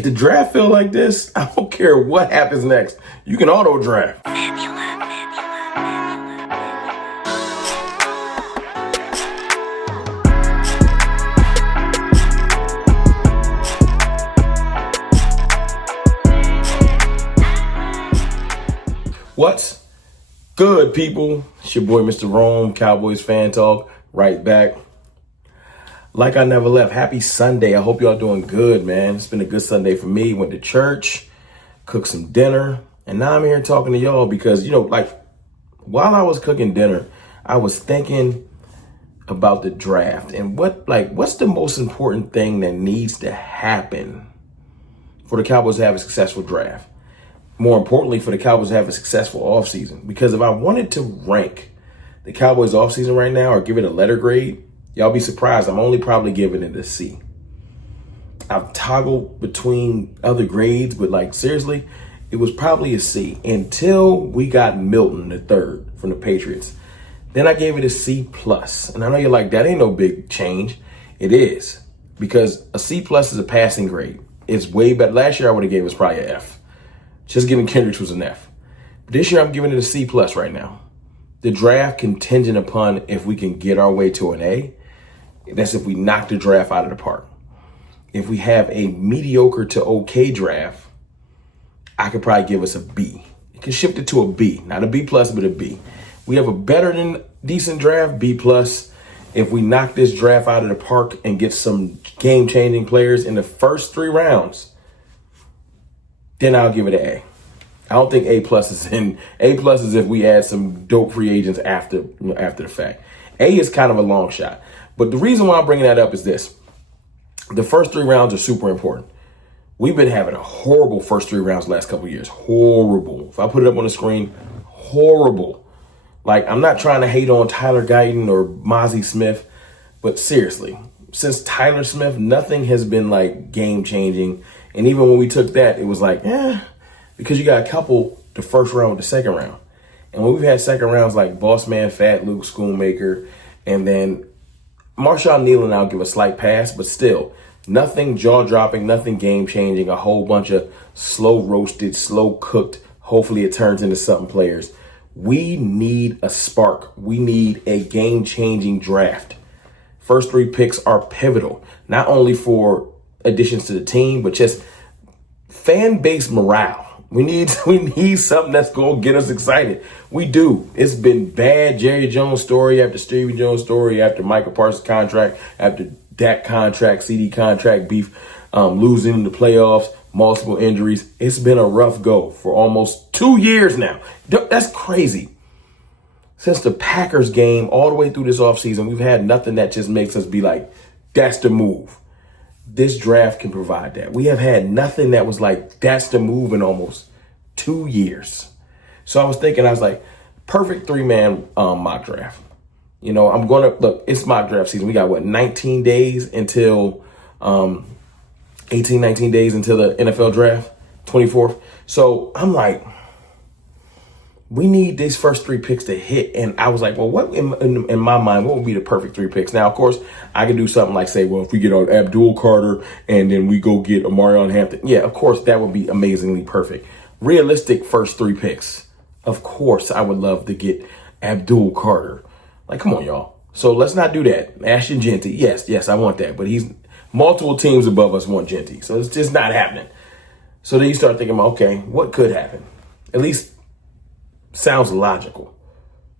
If the draft feel like this, I don't care what happens next. You can auto draft. What's good, people? It's your boy, Mr. Rome, Cowboys Fan Talk, right back. Like I never left. Happy Sunday. I hope y'all doing good, man. It's been a good Sunday for me. Went to church, cooked some dinner, and now I'm here talking to y'all because, while I was cooking dinner, I was thinking about the draft and what's the most important thing that needs to happen for the Cowboys to have a successful draft. More importantly, for the Cowboys to have a successful offseason. Because if I wanted to rank the Cowboys offseason right now or give it a letter grade, y'all be surprised. I'm only probably giving it a C. I've toggled between other grades, but seriously, it was probably a C until we got Milton the third from the Patriots. Then I gave it a C plus. And I know you're like, that ain't no big change. It is, because a C plus is a passing grade. It's way better. Last year I would have gave it probably an F. Just giving Kendricks was an F. But this year I'm giving it a C plus right now. The draft contingent upon if we can get our way to an A. That's if we knock the draft out of the park. If we have a mediocre to okay draft, I could probably give us a B. It can shift it to a B, not a B plus, but a B. We have a better than decent draft, B plus. If we knock this draft out of the park and get some game-changing players in the first 3 rounds, then I'll give it an A. I don't think A plus is in. A plus is if we add some dope free agents after the fact. A is kind of a long shot. But the reason why I'm bringing that up is this. The first 3 rounds are super important. We've been having a horrible first 3 rounds the last couple of years. Horrible. If I put it up on the screen, horrible. I'm not trying to hate on Tyler Guyton or Mozzie Smith, but seriously, since Tyler Smith, nothing has been game-changing. And even when we took that, it was because you got a couple the first round with the second round. And when we've had second rounds like Boss Man Fat, Luke Schoonmaker, and then Marshawn Nealon, I'll give a slight pass, but still, nothing jaw-dropping, nothing game-changing, a whole bunch of slow-roasted, slow-cooked, hopefully it turns into something players. We need a spark. We need a game-changing draft. First 3 picks are pivotal, not only for additions to the team, but just fan base morale. We need something that's going to get us excited. We do. It's been bad Jerry Jones story after Stevie Jones story, after Michael Parsons contract, after Dak contract, CD contract beef, losing in the playoffs, multiple injuries. It's been a rough go for almost 2 years now. That's crazy. Since the Packers game all the way through this offseason, we've had nothing that just makes us be like, that's the move. This draft can provide that. We have had nothing that was that's the move in almost 2 years. So I was perfect 3-man mock draft. I'm going to, look, it's mock draft season. We got 19 days until, 19 days until the NFL draft, 24th. So I'm we need these first 3 picks to hit. And I was what in my mind, what would be the perfect 3 picks? Now, of course, I could do something if we get on Abdul Carter and then we go get Omarion Hampton. Yeah, of course, that would be amazingly perfect. Realistic first 3 picks. Of course, I would love to get Abdul Carter. Come on, y'all. So let's not do that. Ashton Genty. Yes, I want that. But multiple teams above us want Genty. So it's just not happening. So then you start thinking about, okay, what could happen? At least sounds logical,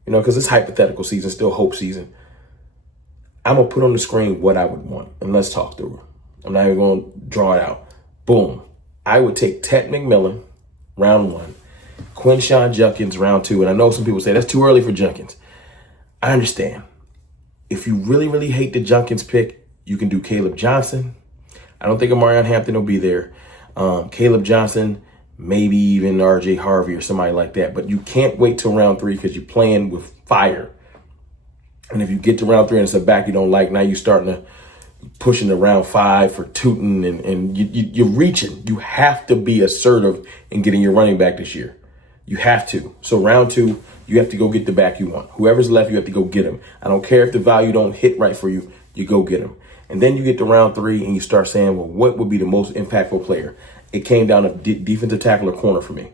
because it's hypothetical season, still hope season. I'm going to put on the screen what I would want, and let's talk through it. I'm not even going to draw it out. Boom. I would take Ted McMillan, round 1, Quinshon Judkins, round 2, and I know some people say that's too early for Judkins. I understand. If you really, really hate the Judkins pick, you can do Caleb Johnson. I don't think Omarion Hampton will be there. Caleb Johnson, maybe even RJ Harvey or somebody like that. But you can't wait till round 3 because you're playing with fire. And if you get to round 3 and it's a back you don't like, now you're starting to pushing to round 5 for Tootin and you're reaching. You have to be assertive in getting your running back this year. You have to. So round 2, you have to go get the back you want. Whoever's left, you have to go get him. I don't care if the value don't hit right for you. You go get him. And then you get to round 3 and you start saying, well, what would be the most impactful player? It came down to defensive tackle or corner for me.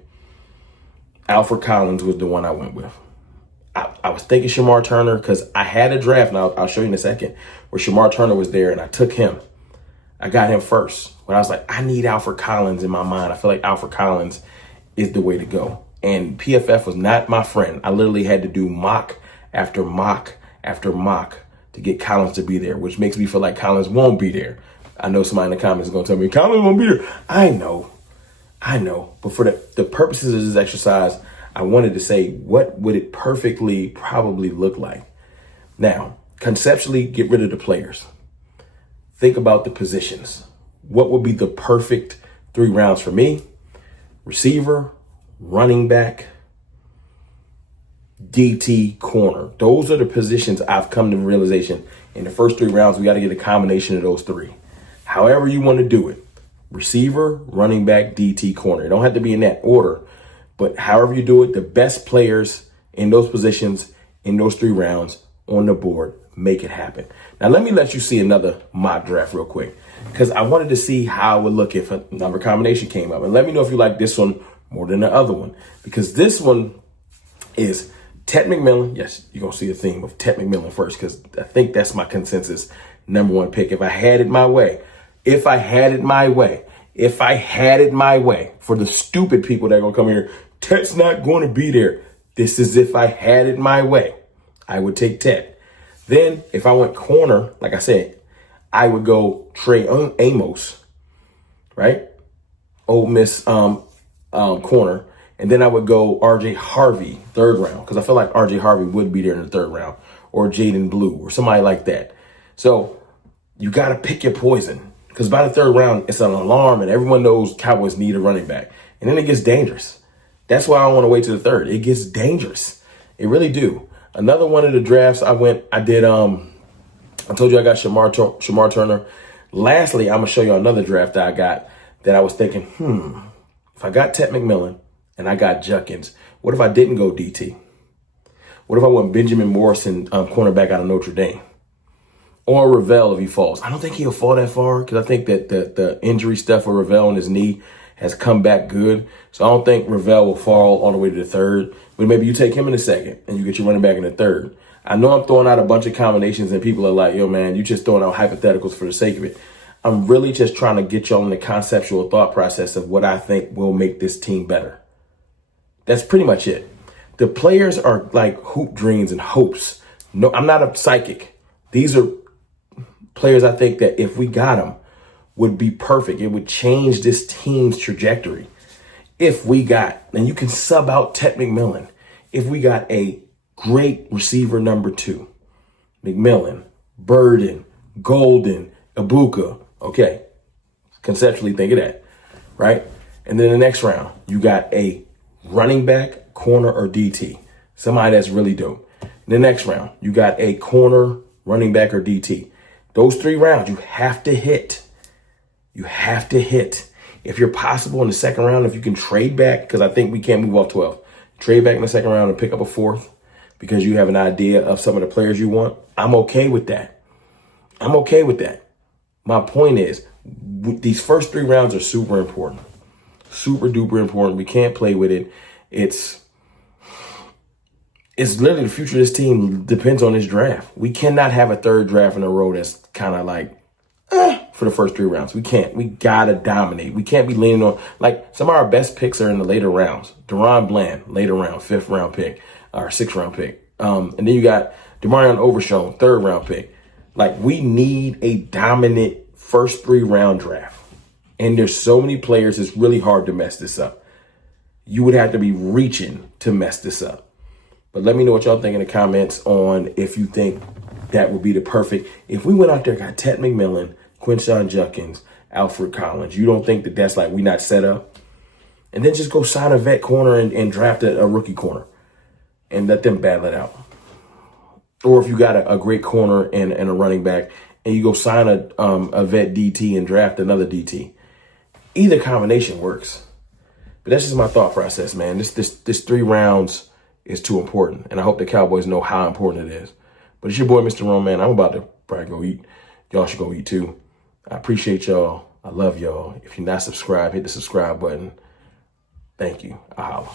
Alfred Collins was the one I went with. I was thinking Shamar Turner because I had a draft, and I'll show you in a second, where Shamar Turner was there, and I took him. I got him first. But I was like, I need Alfred Collins in my mind. I feel like Alfred Collins is the way to go. And PFF was not my friend. I literally had to do mock after mock after mock to get Collins to be there, which makes me feel like Collins won't be there. I know somebody in the comments is going to tell me, Collins won't be there. I know. But for the purposes of this exercise, I wanted to say, what would it perfectly probably look like? Now, conceptually, get rid of the players. Think about the positions. What would be the perfect 3 rounds for me? Receiver, running back, DT, corner. Those are the positions I've come to realization. In the first 3 rounds, we got to get a combination of those 3. However you want to do it. Receiver, running back, DT, corner. It don't have to be in that order, but however you do it, the best players in those positions in those 3 rounds on the board, make it happen. Now, let me let you see another mock draft real quick, because I wanted to see how it would look if a number combination came up. And let me know if you like this one more than the other one, because this one is Ted McMillan. Yes, you're going to see the theme of Ted McMillan first, because I think that's my consensus number 1 pick. If I had it my way, for the stupid people that are going to come here, Ted's not going to be there. This is if I had it my way. I would take Ted. Then if I went corner, like I said, I would go Trey Amos, right? Ole Miss corner. And then I would go RJ Harvey, 3rd round, because I feel like RJ Harvey would be there in the 3rd round, or Jaden Blue or somebody like that. So you got to pick your poison, because by the 3rd round, it's an alarm and everyone knows Cowboys need a running back. And then it gets dangerous. That's why I don't want to wait to the 3rd. It gets dangerous. It really do. Another one of the drafts I did, I told you I got Shamar Turner. Lastly, I'm going to show you another draft that I got that I was thinking, if I got Ted McMillan and I got Juckins, what if I didn't go DT? What if I went Benjamin Morrison, cornerback out of Notre Dame? Or Ravel if he falls. I don't think he'll fall that far, because I think that the injury stuff with Ravel on his knee has come back good. So I don't think Ravel will fall all the way to the 3rd. But maybe you take him in the 2nd and you get your running back in the 3rd. I know I'm throwing out a bunch of combinations and people are like, yo, man, you just throwing out hypotheticals for the sake of it. I'm really just trying to get y'all in the conceptual thought process of what I think will make this team better. That's pretty much it. The players are like hoop dreams and hopes. No, I'm not a psychic. These are players I think that if we got them would be perfect. It would change this team's trajectory. If we got, and you can sub out Ted McMillan, if we got a great receiver number 2, McMillan, Burden, Golden, Ibuka, okay, conceptually think of that, right? And then the next round, you got a running back, corner, or DT, somebody that's really dope. In the next round, you got a corner, running back, or DT. Those 3 rounds, you have to hit. You have to hit. If you're possible in the 2nd round, if you can trade back, because I think we can't move off 12, trade back in the 2nd round and pick up a 4th because you have an idea of some of the players you want, I'm okay with that. My point is, these first 3 rounds are super important. Super duper important. We can't play with it. It's literally the future of this team depends on this draft. We cannot have a 3rd draft in a row that's kind of like, for the first 3 rounds. We can't. We got to dominate. We can't be leaning on, like, some of our best picks are in the later rounds. Deron Bland, later round, 5th round pick, or 6th round pick. And then you got Demarion Overshown, 3rd round pick. Like, we need a dominant first 3 round draft. And there's so many players, it's really hard to mess this up. You would have to be reaching to mess this up. But let me know what y'all think in the comments on if you think that would be the perfect. If we went out there, got Ted McMillan, Quinshon Judkins, Alfred Collins, you don't think that that's like we not set up? And then just go sign a vet corner and draft a rookie corner and let them battle it out. Or if you got a great corner and a running back and you go sign a vet DT and draft another DT. Either combination works. But that's just my thought process, man. This 3 rounds is too important. And I hope the Cowboys know how important it is. But it's your boy, Mr. Rome, man. I'm about to probably go eat. y'all should go eat too. I appreciate y'all. I love y'all. If you're not subscribed, hit the subscribe button. Thank you. I holla.